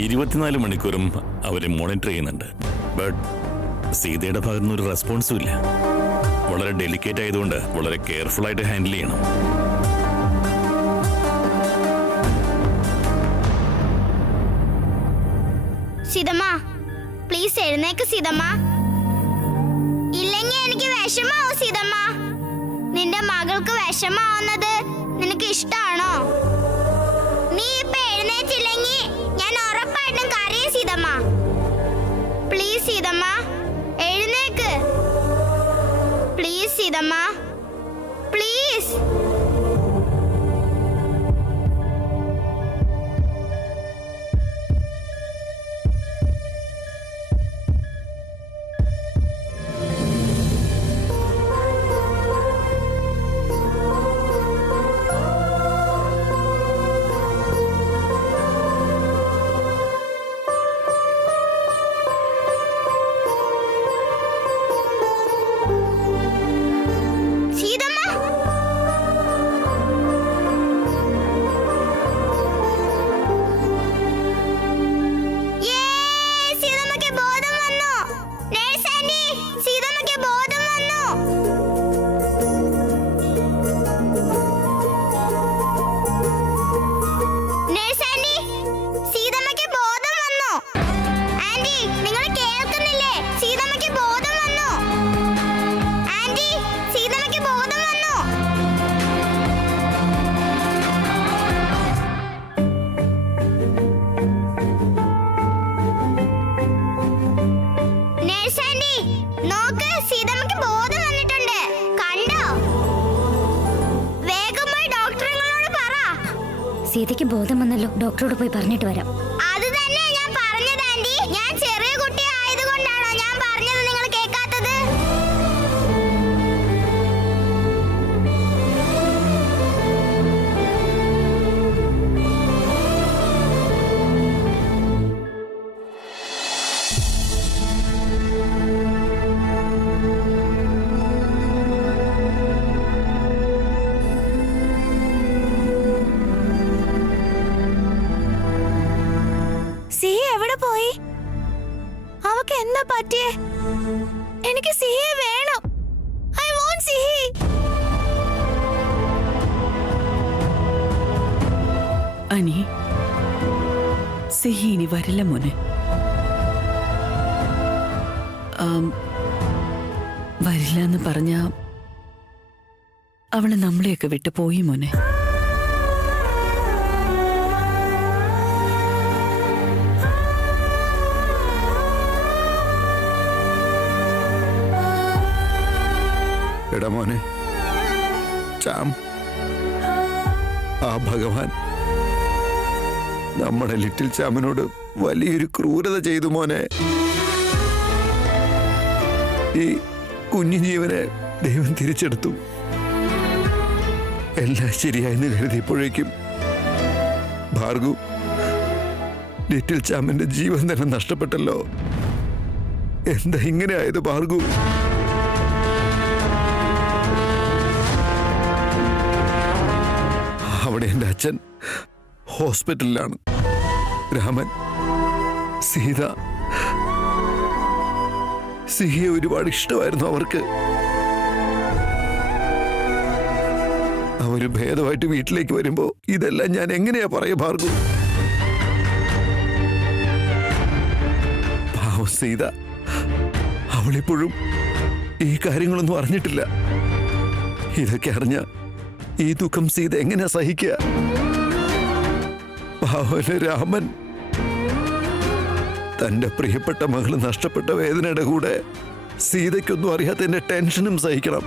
24 മണിക്കൂറും അവരെ മോണിറ്റർ ചെയ്യുന്നുണ്ട്. ബട്ട് സീതയുടെ ഭാഗത്തു നിന്നൊരു റെസ്പോൺസും ഇല്ല. വളരെ ഡെലിക്കേറ്റ് ആയതുകൊണ്ട് വളരെ കെയർഫുൾ ആയിട്ട് ഹാൻഡിൽ ചെയ്യണം. സീതമ്മ പ്ലീസ് എഴുന്നേക്ക് സീതമ്മ. ഇല്ലെങ്കിൽ എനിക്ക് വിഷമാവും സീതമ്മ. നിന്റെ മകൾക്ക് വിഷമാവുന്നത് നിനക്ക് ഇഷ്ടാണോ? നീ ഇപ്പൊ എഴുന്നേറ്റില്ലെങ്കിൽ ഞാൻ ഉറപ്പായിട്ടും കരയും സീതമ്മ. പ്ലീസ് സീതമ്മ എഴുന്നേക്ക്. Please Seethamma please. സീതയ്ക്ക് ബോധം വന്നല്ലോ. ഡോക്ടറോട് പോയി പറഞ്ഞിട്ട് വരാം. അത് തന്നെ ഞാൻ പറഞ്ഞത് ആന്റി. ഞാൻ ചെറിയ കുട്ടി ആയതുകൊണ്ടാണോ ഞാൻ പറഞ്ഞത് നിങ്ങൾ കേൾക്കാത്തത്? പോയി അവക്ക് എന്താ പറ്റിയേ? എനിക്ക് സിഹിയെ വേണം. I want സിഹി. അനി, സിഹി ഇനി വരില്ല മോനെ. വരില്ല എന്ന് പറഞ്ഞ അവള് നമ്മളെയൊക്കെ വിട്ടു പോയി മോനെ. എടാ മോനെ ചാം, ആ ഭഗവാൻ നമ്മുടെ ലിറ്റിൽ ചാമിനോട് വലിയൊരു ക്രൂരത ചെയ്തു മോനെ. ഈ കുഞ്ഞു ജീവനെ ദൈവം തിരിച്ചെടുത്തു. എല്ലാം ശരിയായെന്ന് കരുതിയപ്പോഴേക്കും ഭാർഗു ലിറ്റിൽ ചാമിന്റെ ജീവൻ തന്നെ നഷ്ടപ്പെട്ടല്ലോ. എന്താ ഇങ്ങനെ ആയത് ഭാർഗു? അവിടെ എൻ്റെ അച്ഛൻ ഹോസ്പിറ്റലിലാണ്. രാമൻ, സീത, സിഹിയെ ഒരുപാട് ഇഷ്ടമായിരുന്നു അവർക്ക്. അവര് ഭേദമായിട്ട് വീട്ടിലേക്ക് വരുമ്പോ ഇതെല്ലാം ഞാൻ എങ്ങനെയാ പറയാ ഭാർഗു? പാവം സീത, അവളിപ്പോഴും ഈ കാര്യങ്ങളൊന്നും അറിഞ്ഞിട്ടില്ല. ഇതൊക്കെ അറിഞ്ഞ ഈ ദുഃഖം സീത എങ്ങനെ സഹിക്കുക? പാവന് രാമൻ തന്റെ പ്രിയപ്പെട്ട മകള് നഷ്ടപ്പെട്ട വേദനയുടെ കൂടെ സീതയ്ക്കൊന്നും അറിയാത്തതിന്റെ ടെൻഷനും സഹിക്കണം.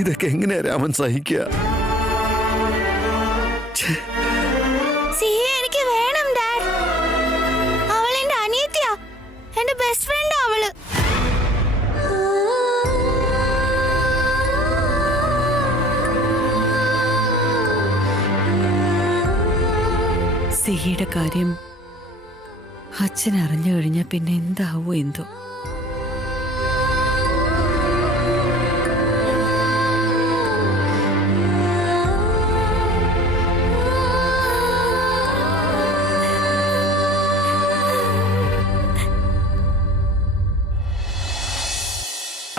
ഇതൊക്കെ എങ്ങനെയാ രാമൻ സഹിക്കുക? എനിക്ക് വേണം ഡാഡ്. അവൾ എന്റെ അനിയത്തിയാ, എന്റെ ബെസ്റ്റ് ഫ്രണ്ട് അവള്. സിഹിയുടെ കാര്യം അച്ഛൻ അറിഞ്ഞു കഴിഞ്ഞാൽ പിന്നെ എന്താവോ എന്തോ.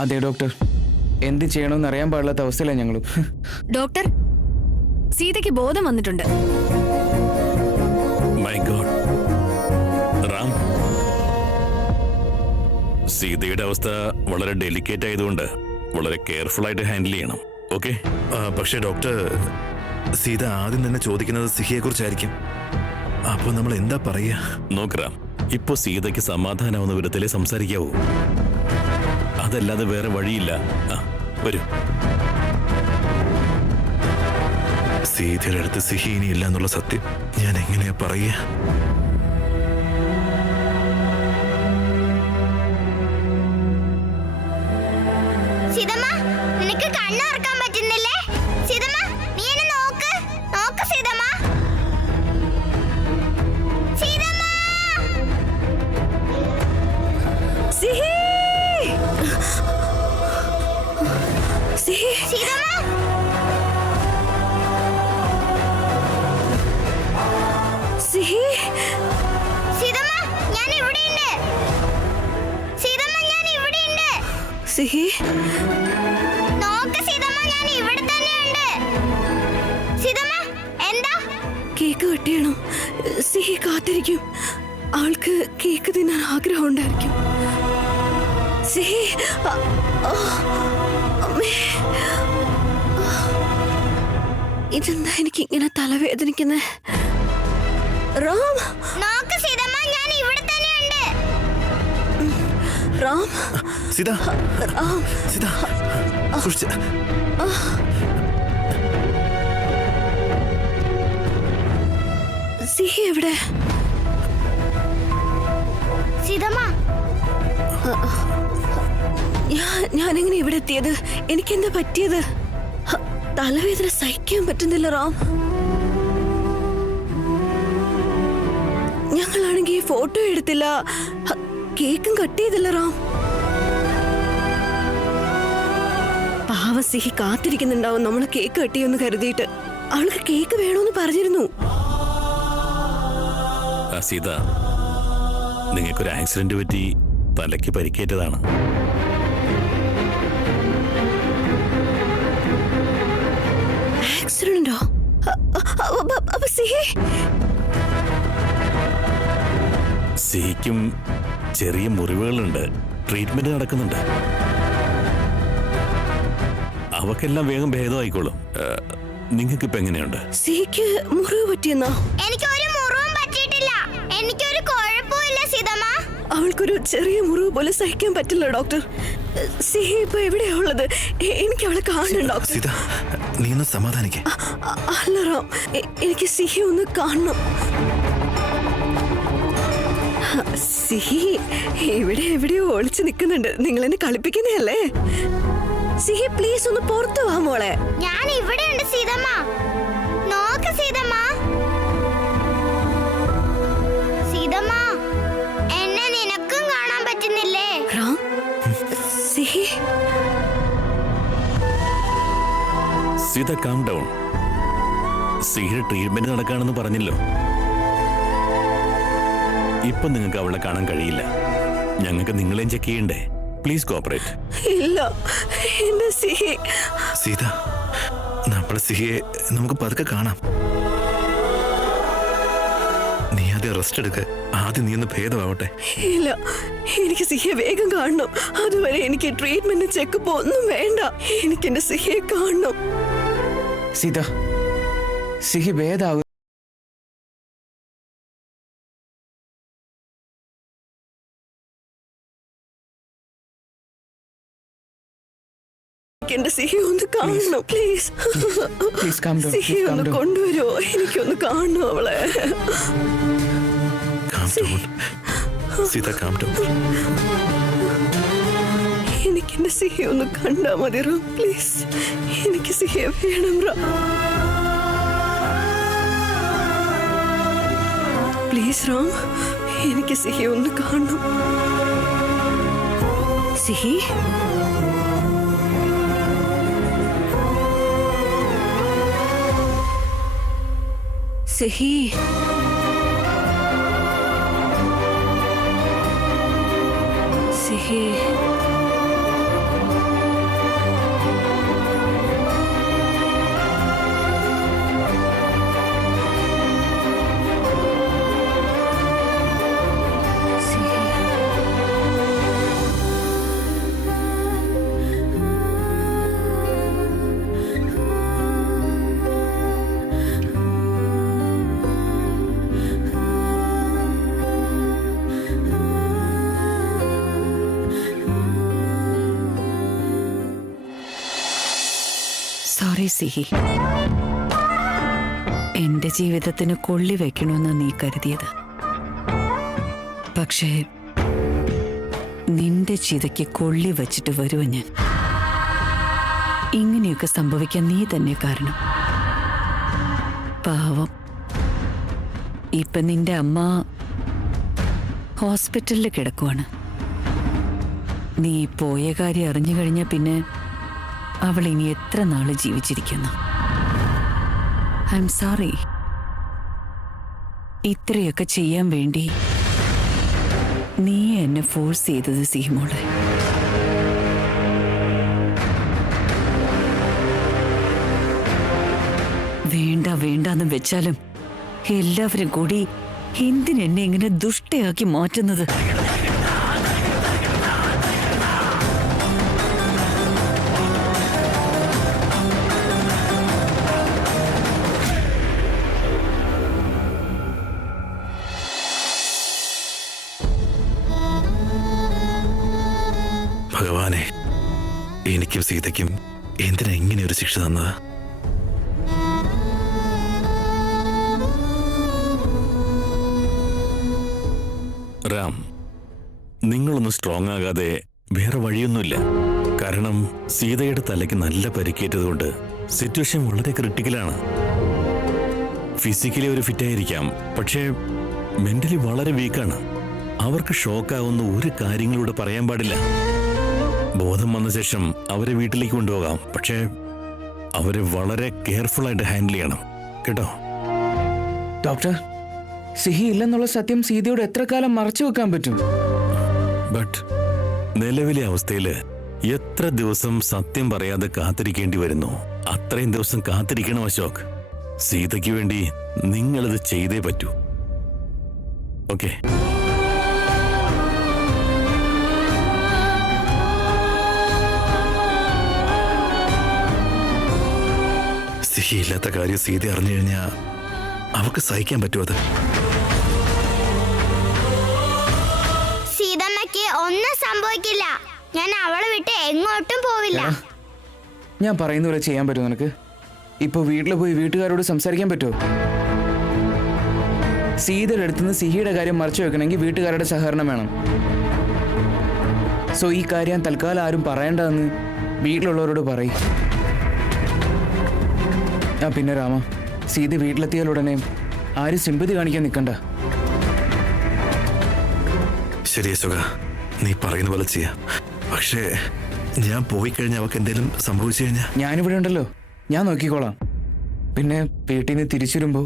അതെ ഡോക്ടർ, എന്ത് ചെയ്യണമെന്ന് അറിയാൻ പാടില്ലാത്ത അവസ്ഥയിലാണ് ഞങ്ങളും. ഡോക്ടർ, സീതയ്ക്ക് ബോധം വന്നിട്ടുണ്ട്. My God. റാം, സീതയുടെ അവസ്ഥ വളരെ ഡെലിക്കേറ്റ് ആയതുകൊണ്ട് വളരെ കെയർഫുൾ ആയിട്ട് ഹാൻഡിൽ ചെയ്യണം. ഓക്കെ? പക്ഷേ ഡോക്ടർ, സീത ആദ്യം തന്നെ ചോദിക്കുന്നത് സിഹിയെ കുറിച്ചായിരിക്കും. അപ്പൊ നമ്മൾ എന്താ പറയാ? നോക്കറാം, ഇപ്പൊ സീതയ്ക്ക് സമാധാനാവുന്ന വിധത്തിലേ സംസാരിക്കാവൂ. അതല്ലാതെ വേറെ വഴിയില്ല. വരൂ. സീതയുടെ അടുത്ത് സിഹി ഇനി ഇല്ല എന്നുള്ള സത്യം ഞാൻ എങ്ങനെയാ പറയാ? സീതമ്മ, നിനക്ക് കണ്ണ് തുറക്കാൻ പറ്റുന്നില്ലേ? സീതമ്മ, നീ എന്നെ നോക്ക്. നോക്ക് സീതമ്മ. സീതമ്മ! സിഹി! സിഹി! സീതമ്മ! സിഹി! സീതമ്മ, ഞാൻ ഇവിടെയുണ്ട്. സീതമ്മ, ഞാൻ ഇവിടെയുണ്ട്. സിഹി! നോക്ക് സീതമ്മ, ഞാൻ ഇവിടെ തന്നെയുണ്ട്. സീതമ്മ, എന്താ? കേക്ക് കട്ട് ചെയ്യണം. സിഹി കാത്തിരിക്കും. ആൾക്ക് കേക്ക് തിന്നാൻ ആഗ്രഹം ഉണ്ടായിരിക്കും. സിഹി! അമ്മേ! ഇതെന്താ എനിക്ക് ഇങ്ങനെ തലവേദനിക്കുന്നേ? റാം! നോക്ക് സീതമ്മ, ഞാൻ ഇവിടെ തന്നെയുണ്ട്. റാം! സീത, സീത, സൂക്ഷിച്ച്. സിഹി എവിടെ? സീതമ്മ, ഞാനെങ്ങനെ ഇവിടെ എത്തിയത്? എനിക്കെന്താ പറ്റിയത്? തലവേദന സഹിക്കാൻ പറ്റുന്നില്ല റാം. ഞങ്ങളാണെങ്കിൽ ഫോട്ടോ എടുത്തില്ല, കേക്കും കട്ട് ചെയ്തില്ല റാം. പാവ സിഹി കാത്തിരിക്കുന്നുണ്ടാവും നമ്മൾ കേക്ക് കട്ട് ചെയ്യുമെന്ന് കരുതിയിട്ട്. അവൾക്ക് കേക്ക് വേണമെന്ന് പറഞ്ഞിരുന്നു. സീത, നിങ്ങൾക്കൊരു ആക്സിഡന്റ് പറ്റി തലയ്ക്ക് പരിക്കേറ്റതാണ്. ആക്സിഡന്റോ? അപ്പൊ സിഹി? സിഹിക്കും ചെറിയ മുറിവുകളുണ്ട്. ട്രീറ്റ്മെന്റ് നടക്കുന്നുണ്ട്. അവക്കെല്ലാം വേഗം ഭേദമായിക്കോളും. നിങ്ങൾക്കിപ്പോ എങ്ങനെയുണ്ട്? സിഹിക്ക് മുറിവ് പറ്റിയെന്നോ? എനിക്ക് ഒരു മുറിവും പറ്റിയിട്ടില്ല. എനിക്കൊരു കുഴപ്പമില്ല സീതമ്മ. അവൾക്കൊരു ചെറിയ മുറിവ് പോലെ സഹിക്കാൻ പറ്റില്ല ഡോക്ടർ. സിഹി ഇപ്പൊ എവിടെയാ ഉള്ളത്? എനിക്ക് അവളെ കാണണം ഡോക്ടർ. സീത, നീ ഒന്ന് സമാധാനിക്കേ. അല്ല റാം, എനിക്ക് സിഹി ഒന്ന് കാണണം. സിഹി ഇവിടെ എവിടെയോ ഒളിച്ചു നിൽക്കുന്നുണ്ട്. നിങ്ങൾ എന്നെ കളിപ്പിക്കുന്നതല്ലേ? സിഹി പ്ലീസ് ഒന്ന് പുറത്തു വാ മോളെ. ഞാൻ ഇവിടെയുണ്ട് സീതമ്മ. നോക്ക് സീതമ്മ. സീതമ്മ, എന്നെ നിനക്കും കാണാൻ പറ്റുന്നില്ലേ? റാം, സിഹി. Sita, calm down. സിഹിയുടെ ട്രീറ്റ്മെന്റ് നടക്കാണെന്ന് പറഞ്ഞല്ലോ. ഇപ്പൊ നിങ്ങൾക്ക് അവളെ കാണാൻ കഴിയില്ല. ഞങ്ങൾക്ക് നിങ്ങളെയും ചെക്ക് ചെയ്യണ്ടേ? Please cooperate. ഇല്ല, എന്റെ സിഹി. സീത, നമ്മളെ സിഹിയെ നമുക്ക് പതുക്കെ കാണാം. നീ ആദ്യം റെസ്റ്റ് എടുക്ക്. ആദ്യം നീ ഒന്ന് ഭേദമാവട്ടെ. ഇല്ല, എനിക്ക് സിഹിയെ വേഗം കാണണം. അതുവരെ എനിക്ക് ട്രീറ്റ്മെന്റ് ചെക്കപ്പ് ഒന്നും വേണ്ട. എനിക്ക് എന്റെ സിഹിയെ കാണണം. സീത, സിഹി ഭേദാവും. എന്റെ സിഹി ഒന്ന് കാണണം please. Please calm down. സിഹി Please calm ഒന്ന് down. കൊണ്ടുവരുമോ? എനിക്കൊന്ന് കാണണം അവളെ. Calm down. Sita, calm down. എനിക്ക് എന്റെ സിഹി ഒന്ന് കണ്ടാ മതി റാം പ്ലീസ്. എനിക്ക് സിഹിയെ വേണം റാം. പ്ലീസ് റാം, എനിക്ക് സിഹി ഒന്ന് കാണണം. സിഹി, സിഹി, സിഹി. സോറി സിഹി. എന്റെ ജീവിതത്തിന് കൊള്ളി വെക്കണമെന്ന് നീ കരുതിയത്. പക്ഷേ നിന്റെ ചിതയ്ക്ക് കൊള്ളി വച്ചിട്ട് വരുവാ ഞാൻ. ഇങ്ങനെയൊക്കെ സംഭവിക്കാൻ നീ തന്നെ കാരണം. പാവം, ഇപ്പൊ നിന്റെ അമ്മ ഹോസ്പിറ്റലിൽ കിടക്കുവാണ്. നീ പോയ കാര്യം അറിഞ്ഞു കഴിഞ്ഞാൽ പിന്നെ അവൾ ഇനി എത്ര നാള് ജീവിച്ചിരിക്കുന്നു. I am sorry. ഇത്രയൊക്കെ ചെയ്യാൻ വേണ്ടി നീ എന്നെ ഫോഴ്സ് ചെയ്തത് സിഹിമോളെ. വേണ്ട വേണ്ടെന്ന് വെച്ചാലും എല്ലാവരും കൂടി എന്തിനെന്നെ ഇങ്ങനെ ദുഷ്ടയാക്കി മാറ്റുന്നത്? ഭഗവാനെ, എനിക്കും സീതയ്ക്കും എന്തിനാ ഇങ്ങനെ ഒരു ശിക്ഷ തന്നത്? റാം, നിങ്ങളൊന്ന് സ്ട്രോങ് ആകാതെ വേറെ വഴിയൊന്നുമില്ല. കാരണം സീതയുടെ തലയ്ക്ക് നല്ല പരിക്കേറ്റതുകൊണ്ട് സിറ്റുവേഷൻ വളരെ ക്രിട്ടിക്കലാണ്. ഫിസിക്കലി ഒരു ഫിറ്റായിരിക്കാം, പക്ഷേ മെന്റലി വളരെ വീക്കാണ്. അവർക്ക് ഷോക്കാവുന്ന ഒരു കാര്യങ്ങളിലൂടെ പറയാൻ പാടില്ല. ബോധം വന്ന ശേഷം അവരെ വീട്ടിലേക്ക് കൊണ്ടുപോകാം, പക്ഷേ അവരെ വളരെ കെയർഫുൾ ആയിട്ട് ഹാൻഡിൽ ചെയ്യണം കേട്ടോ. ഡോക്ടർ, സിഹി ഇല്ലെന്നുള്ള സത്യം സീതയോട് എത്ര കാലം മറച്ചു വെക്കാൻ പറ്റും? ബട്ട് നിലവിലെ അവസ്ഥയില് എത്ര ദിവസം സത്യം പറയാതെ കാത്തിരിക്കേണ്ടി വരുന്നു, അത്രയും ദിവസം കാത്തിരിക്കണം അശോക്. സീതയ്ക്ക് വേണ്ടി നിങ്ങളിത് ചെയ്തേ പറ്റൂ. ഓക്കെ? സിഹി ഇല്ലാത്ത കാര്യം സീത അറിഞ്ഞു കഴിഞ്ഞാൽ അവർക്ക് സഹിക്കാൻ പറ്റുമോ? അത് സീതമ്മയ്ക്ക് ഒന്നും സംഭവിക്കില്ല. ഞാൻ അവളെ വിട്ട് എങ്ങോട്ടും പോവില്ല. ഞാൻ പറയുന്ന പോലെ ചെയ്യാൻ പറ്റുമോ നിനക്ക്? ഇപ്പൊ വീട്ടിൽ പോയി വീട്ടുകാരോട് സംസാരിക്കാൻ പറ്റുമോ? സീതയുടെ അടുത്തുനിന്ന് സിഹിയുടെ കാര്യം മറച്ചു വെക്കണമെങ്കിൽ വീട്ടുകാരുടെ സഹകരണം വേണം. സോ ഈ കാര്യം തൽക്കാലം ആരും പറയേണ്ടതെന്ന് വീട്ടിലുള്ളവരോട് പറയും. ആ പിന്നെ രാമ, സീത വീട്ടിലെത്തിയാൽ ഉടനെ ആരും സിമ്പതി കാണിക്കാൻ നിൽക്കണ്ട. ശരി അശോക, നീ പറയുന്ന പോലെ ചെയ്യാം. പക്ഷേ ഞാൻ പോയി കഴിഞ്ഞാൽ അവൾക്ക് എന്തെങ്കിലും സംഭവിച്ചു കഴിഞ്ഞാൽ? ഞാനിവിടെ ഉണ്ടല്ലോ, ഞാൻ നോക്കിക്കോളാം. പിന്നെ വീട്ടിൽ നിന്ന് തിരിച്ചു വരുമ്പോ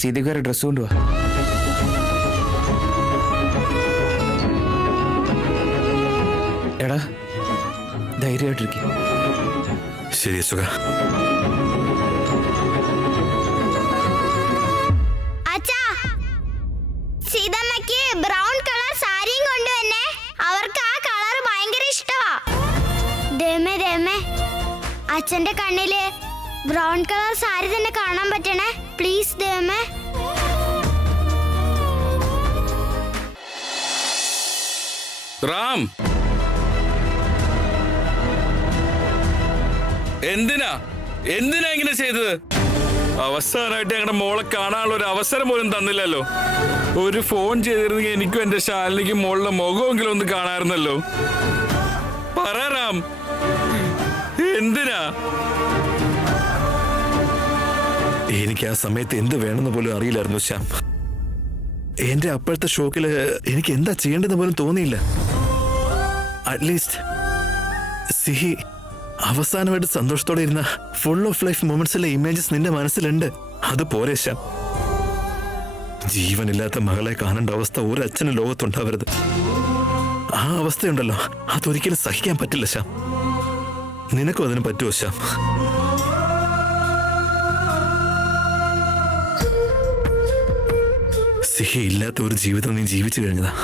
സീതക്കാരെ ഡ്രസ്സ് കൊണ്ടുപോവാ. എടാ, ധൈര്യമായിട്ടിരിക്കുക. ശരി അശോക. അച്ഛാ, സീതമ്മയ്ക്ക് ബ്രൗൺ കളർ സാരിയും കൊണ്ടുവന്നേ. അവർക്ക് ആ കളർ ഭയങ്കര ഇഷ്ടമാ. ദേമേ ദേമേ, അച്ഛന്റെ കണ്ണില് ബ്രൗൺ കളർ സാരി തന്നെ കാണാൻ പറ്റണേ പ്ലീസ് ദേമേ. റാം, എന്തിനാ ഇങ്ങനെ ചെയ്തത്? അവസാനമായിട്ട് ഞങ്ങളുടെ മോളെ കാണാനുള്ള ഒരു അവസരം പോലും തന്നില്ലല്ലോ. ഒരു ഫോൺ ചെയ്തിരുന്നെങ്കിൽ എനിക്കും എന്റെ ശാലിനിക്കും മോളുടെ മുഖമെങ്കിലും ഒന്ന് കാണാമായിരുന്നല്ലോ. പറ റാം, എന്തിനാ? എനിക്ക് ആ സമയത്ത് എന്ത് വേണമെന്ന് പോലും അറിയില്ലായിരുന്നു ശ്യാം. എന്റെ അപ്പോഴത്തെ ഷോക്കില് എനിക്ക് എന്താ ചെയ്യേണ്ടതെന്ന് പോലും തോന്നിയില്ല. അറ്റ്ലീസ്റ്റ് സിഹി അവസാനമായിട്ട് സന്തോഷത്തോടെ ഇരുന്ന ഫുൾ ഓഫ് ലൈഫ് മൊമെന്റ്സിലെ ഇമേജസ് നിന്റെ മനസ്സിലുണ്ട്. അത് പോരെ ശ്യാം. ജീവനില്ലാത്ത മകളെ കാണേണ്ട അവസ്ഥ ഒരു അച്ഛനും ലോകത്തുണ്ടാവരുത്. ആ അവസ്ഥയുണ്ടല്ലോ, അതൊരിക്കലും സഹിക്കാൻ പറ്റില്ല ശ്യാം. നിനക്കും അതിന് പറ്റുമോ ശ്യാം? സിഹി ഇല്ലാത്ത ഒരു ജീവിതം നീ ജീവിച്ചു കഴിഞ്ഞതാ.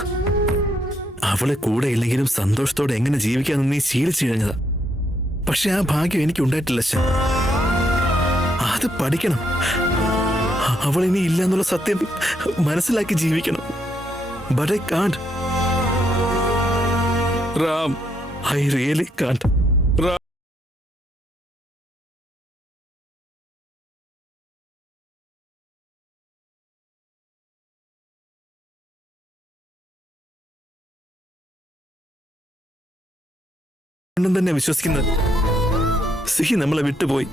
അവളെ കൂടെ ഇല്ലെങ്കിലും സന്തോഷത്തോടെ എങ്ങനെ ജീവിക്കാമെന്ന് നീ ശീലിച്ചു കഴിഞ്ഞതാ. പക്ഷെ ആ ഭാഗ്യം എനിക്ക് ഉണ്ടായിട്ടില്ല ശ്യാം. അത് പഠിക്കണം. അവൾ ഇനി ഇല്ല എന്നുള്ള സത്യം മനസ്സിലാക്കി ജീവിക്കണം. But I can't. Ram, I really കാണ്ട്. തന്നെ വിശ്വസിക്കുന്നത്. സിഹി നമ്മളെ വിട്ടുപോയി.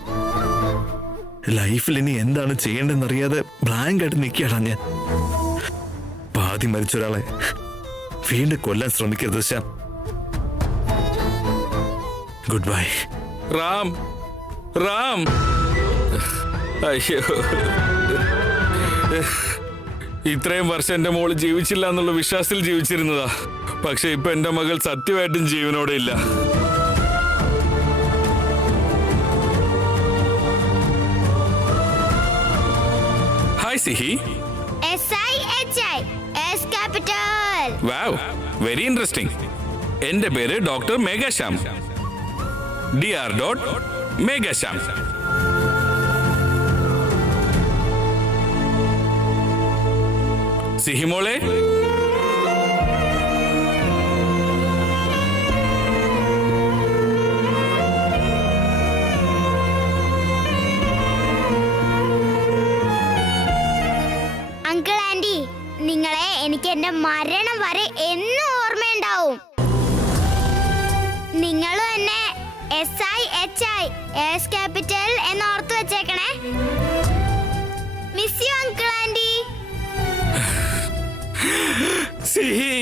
ലൈഫിൽ ഇനി എന്താണ് ചെയ്യേണ്ടതെന്നറിയാതെ ബ്ലാങ്ക് ആയിട്ട് നിൽക്കുകയാണ് ഞാൻ. പാതി മരിച്ചൊരാളെ വീണ്ടും കൊല്ലാൻ ശ്രമിക്കരുത് ശ്യാം. Goodbye. റാം, റാം. അയ്യോ, ഇത്രയും വർഷം എന്റെ മോള് ജീവിച്ചില്ല എന്നുള്ള വിശ്വാസത്തിൽ ജീവിച്ചിരുന്നതാ. പക്ഷെ ഇപ്പൊ എന്റെ മകൾ സത്യമായിട്ടും ജീവനോടെ ഇല്ല. ഹായ് സിഹി. SIHI S capital. വാവ്, വെരി ഇൻട്രസ്റ്റിംഗ്. എന്റെ പേര് ഡോക്ടർ മേഘശ്യാം. DR. മേഘശ്യാം. സിഹിമോളെ, അങ്കിൾ ആന്റി, നിങ്ങളെ എനിക്ക് എന്റെ മരണം വരെ എന്നും ഓർമ്മയുണ്ടാവും. നിങ്ങളും എന്നെ SIHI S capital എന്ന് ഓർത്തു വെച്ചേക്കണേ. Miss you uncle aunty. Sihi.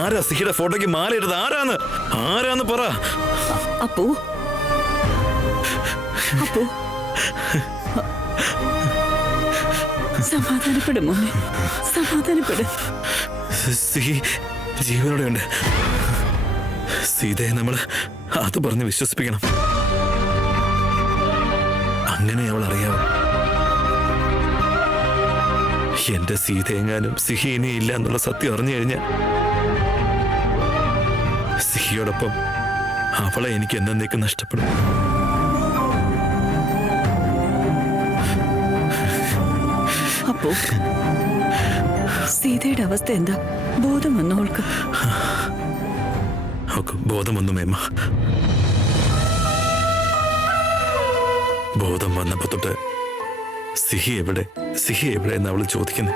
ആരാ സിഹിയുടെ ഫോട്ടോയ്ക്ക് മാല ഇട്ടത്? ആരാന്ന് പറ. അപ്പു, അപ്പു, സമാധാനപ്പെടും മോനെ, സമാധാനപ്പെടും. സിഹി ജീവനോടെ ഉണ്ട്. സീതയെ നമ്മൾ അത് പറഞ്ഞ് വിശ്വസിപ്പിക്കണം. അങ്ങനെ അവൾ അറിയാവും. എന്റെ സീതയെങ്ങാനും സിഹി ഇനി ഇല്ല എന്നുള്ള സത്യം അറിഞ്ഞു കഴിഞ്ഞാൽ സിഹിയോടൊപ്പം അവളെ എനിക്ക് എന്നേക്കും നഷ്ടപ്പെടും. അപ്പോ സീതയുടെ അവസ്ഥ എന്താ? ബോധം വന്നു അവൾക്ക്? അവൾക്ക് ബോധം വന്നു മേമ്മ. ബോധം വന്നപ്പോ തൊട്ട് സിഹി എവിടെ എന്ന് അവള് ചോദിക്കുന്നു.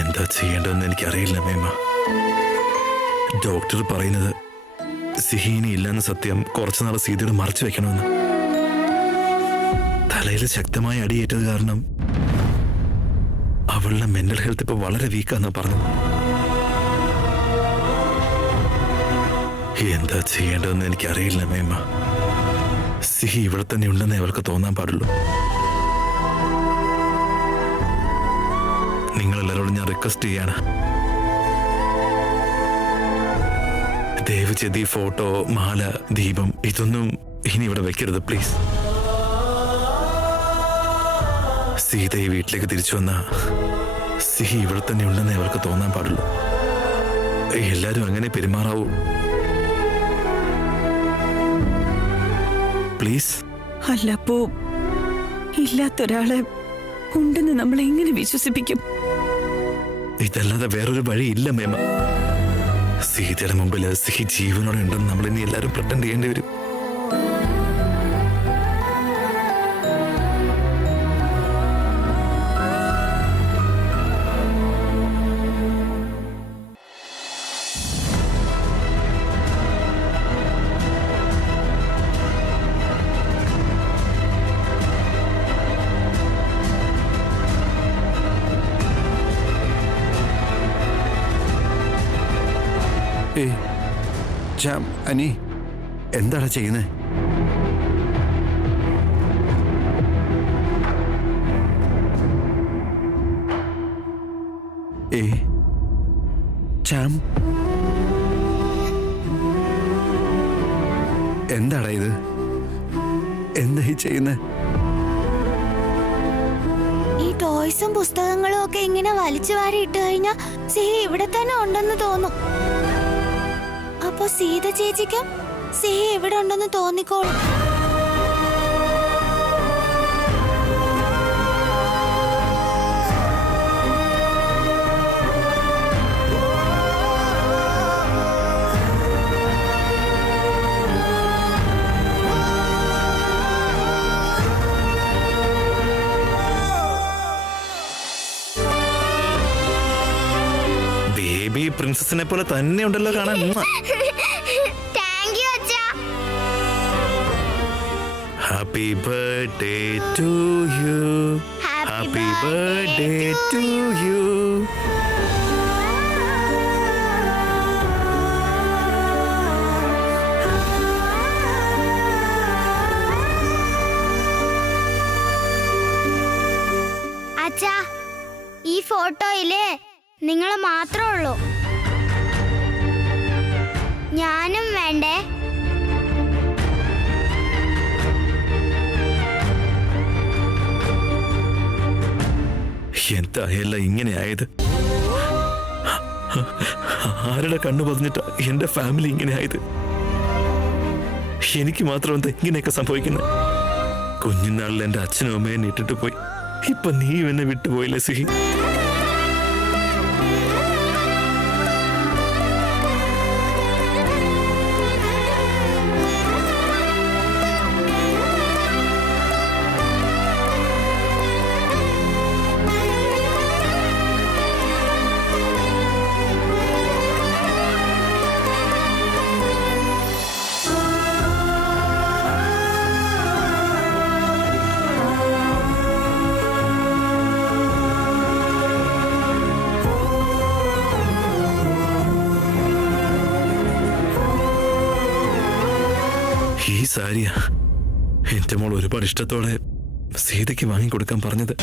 എന്താ ചെയ്യേണ്ടതെന്ന് എനിക്കറിയില്ല മേമ്മ. ഡോക്ടർ പറയുന്നത് സിഹീനി ഇല്ലെന്ന സത്യം കുറച്ചുനാൾ സീതയോട് മറച്ചു വെക്കണമെന്ന്. തലയിൽ ശക്തമായ അടിയേറ്റത് കാരണം അവളുടെ മെന്റൽ ഹെൽത്ത് ഇപ്പൊ വളരെ വീക്കാന്നാ പറഞ്ഞത്. എന്താ ചെയ്യേണ്ടതെന്ന് എനിക്കറിയില്ല മേമ്മ. സിഹി ഇവിടെ തന്നെ ഉണ്ടെന്നേ അവൾക്ക് തോന്നാൻ പാടുള്ളൂ. നിങ്ങളെല്ലാവരോടും ഞാൻ റിക്വസ്റ്റ് ചെയ്യാണ്, ദയവ് ചെയ്ത് ഈ ഫോട്ടോ, മാല, ദീപം ഇതൊന്നും ഇനി ഇവിടെ വെക്കരുത് പ്ലീസ്. സീത ഈ വീട്ടിലേക്ക് തിരിച്ചു വന്ന സിഹി ഇവിടെ തന്നെ ഉണ്ടെന്നേ അവൾക്ക് തോന്നാൻ പാടുള്ളൂ. എല്ലാരും അങ്ങനെ പെരുമാറാവൂ പ്ലീസ്. അല്ല അപ്പോ, ഇല്ലാത്തൊരാളെ ഉണ്ടെന്ന് നമ്മൾ എങ്ങനെ വിശ്വസിപ്പിക്കും? ഇതല്ലാതെ വേറൊരു വഴിയില്ല മേമ. സീതയുടെ മുമ്പിൽ സിഹി ജീവനോടെ ഉണ്ടെന്ന് നമ്മൾ ഇനി എല്ലാവരും പ്രട്ടൻഡ് ചെയ്യേണ്ടി വരും. അനി, എന്താണ് ചെയ്യുന്നത്? ശ്യാം, എന്താടാ ഇത്? എന്താ ഈ ചെയ്യുന്നേ? ഈ ടോയ്സും പുസ്തകങ്ങളും ഒക്കെ ഇങ്ങനെ വലിച്ചു വാരി ഇട്ട് കഴിഞ്ഞാ സിഹി ഇവിടെ തന്നെ ഉണ്ടെന്ന് തോന്നും. അപ്പൊ സീത ചേച്ചിക്കും സിഹി ഇവിടെ ഉണ്ടെന്ന് തോന്നിക്കോളും. ബേബി പ്രിൻസസിനെ പോലെ തന്നെ ഉണ്ടല്ലോ കാണാൻ. താങ്ക് യു അച്ഛാ. Happy birthday to you. Happy birthday to you. അച്ഛാ, ഈ ഫോട്ടോയില് നിങ്ങൾ മാത്രമേ ഉള്ളൂ. ഞാനും വേണ്ടേ? എന്തായല്ല ഇങ്ങനെ ആയത്? ആരുടെ കണ്ണു പതിഞ്ഞിട്ടാ എന്റെ ഫാമിലി ഇങ്ങനെ ആയത്? എനിക്ക് മാത്രം എന്താ ഇങ്ങനെയൊക്കെ സംഭവിക്കുന്നത്? കുഞ്ഞുനാളിൽ എന്റെ അച്ഛനും അമ്മയെ ഇട്ടിട്ട് പോയി. ഇപ്പൊ നീ എന്നെ വിട്ടുപോയില്ലേ സിഹി? ഈ സാരിയാ എന്റെ മോൾ ഒരുപാട് ഇഷ്ടത്തോടെ സീതയ്ക്ക് വാങ്ങിക്കൊടുക്കാൻ പറഞ്ഞത്.